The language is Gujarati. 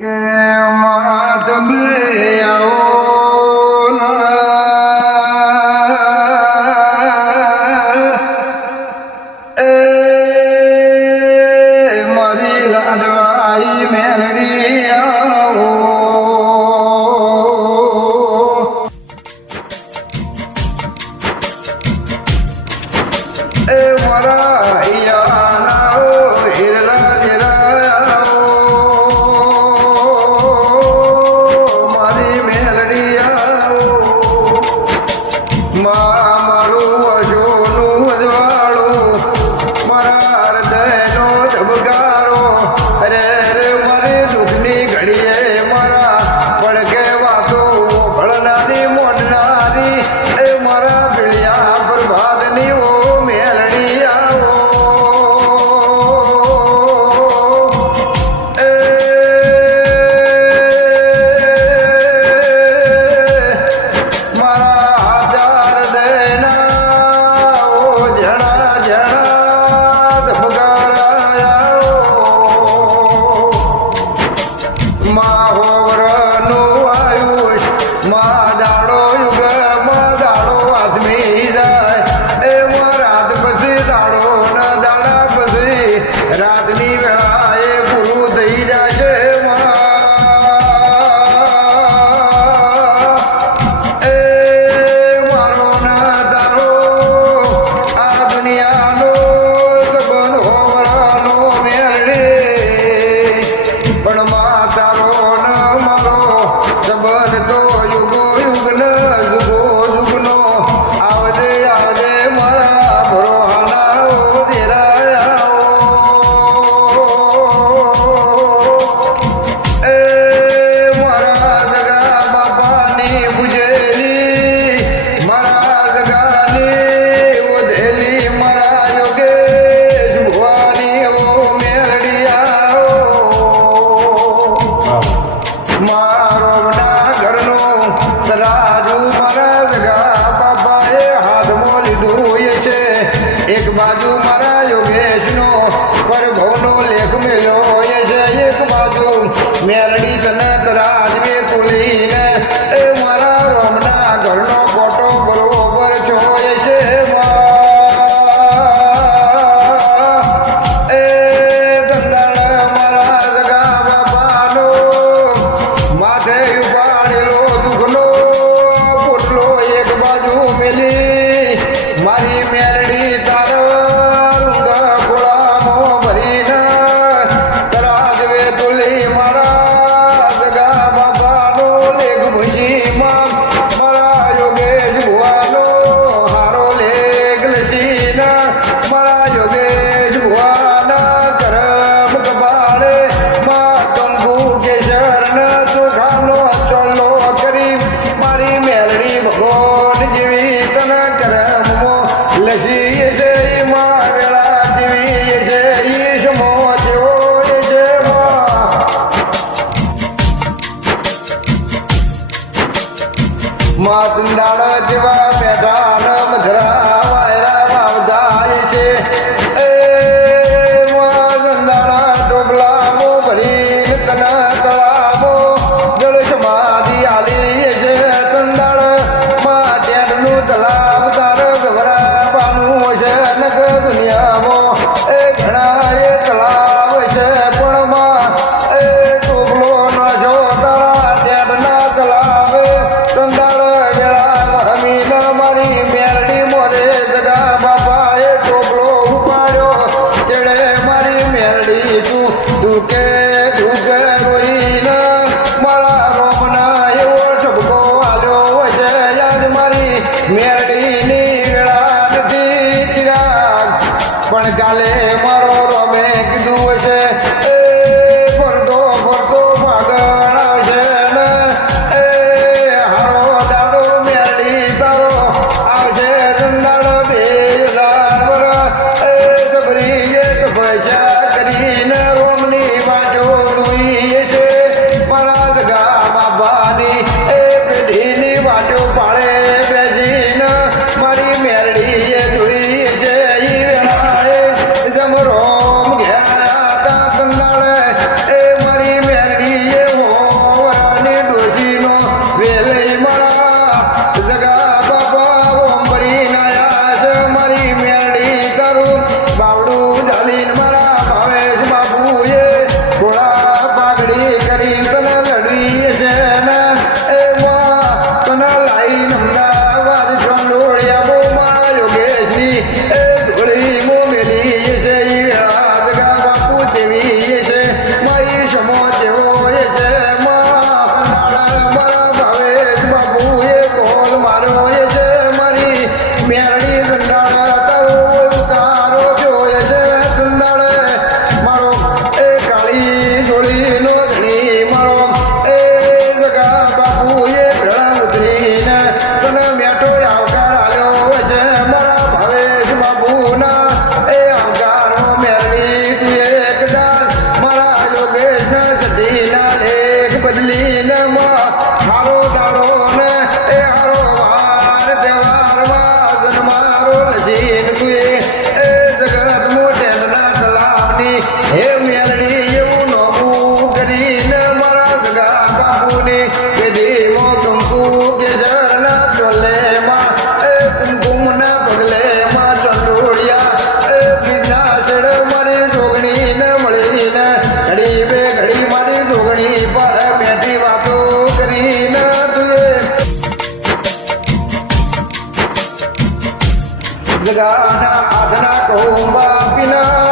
કે મારા તમે આવો મારી લાડવાઈ મેરે melody the મેળીની વેળા નથી ચિરાગ પણ કાલે મારો રમે કીધું હશે એ ફરતો ફરતો ભાગણ મેળી તારો. આવશે ચંદાડો બે લાર એ ગભરી એક બાજુ જોઈએ છે. પરાજ ગામા બાની রে જગાના આધના કહું બાપીના.